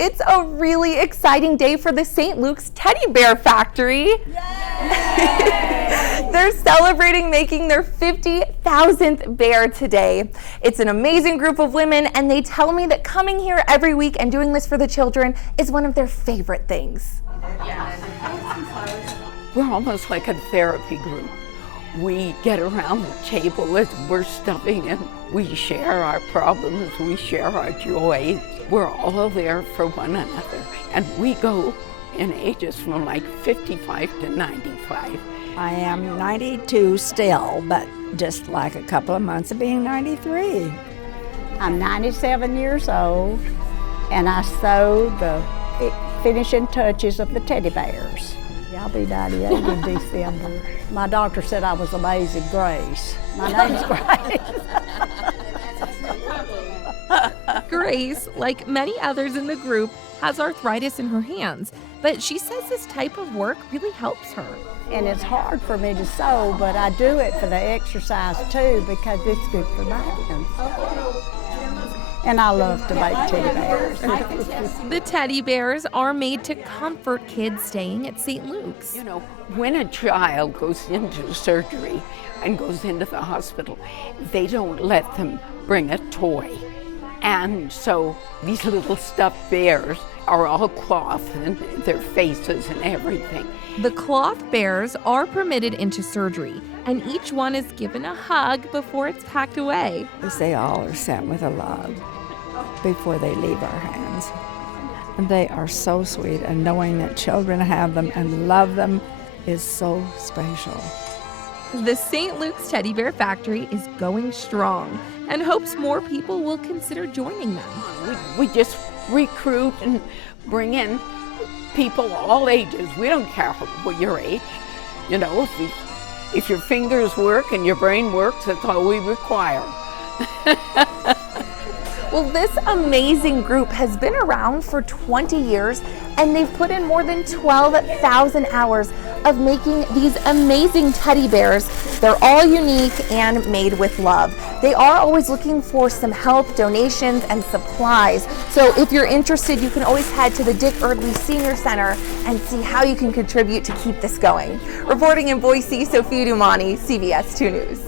It's a really exciting day for the St. Luke's Teddy Bear Factory. They're celebrating making their 50,000th bear today. It's an amazing group of women, and they tell me that coming here every week and doing this for the children is one of their favorite things. We're almost like a therapy group. We get around the table as we're stuffing and we share our problems, we share our joy. We're all there for one another. And we go in ages from like 55 to 95. I am 92 still, but just like a couple of months of being 93. I'm 97 years old, and I sew the finishing touches of the teddy bears. I'll be 98 in December. My doctor said I was Amazing Grace. My name's Grace. Grace, like many others in the group, has arthritis in her hands, but she says this type of work really helps her. And it's hard for me to sew, but I do it for the exercise too because it's good for my hands. And I love to make teddy bears. The teddy bears are made to comfort kids staying at St. Luke's. You know, when a child goes into surgery and goes into the hospital, they don't let them bring a toy. And so these little stuffed bears are all cloth and their faces and everything. The cloth bears are permitted into surgery, and each one is given a hug before it's packed away. They all are sent with a love before they leave our hands. And they are so sweet, and knowing that children have them and love them is so special. The St. Luke's Teddy Bear Factory is going strong and hopes more people will consider joining them. We just recruit and bring in people all ages. We don't care what your age. You know, if your fingers work and your brain works, that's all we require. Well, this amazing group has been around for 20 years, and they've put in more than 12,000 hours of making these amazing teddy bears. They're all unique and made with love. They are always looking for some help, donations, and supplies. So if you're interested, you can always head to the Dick Erdley Senior Center and see how you can contribute to keep this going. Reporting in Boise, Sophia Dumani, CBS 2 News.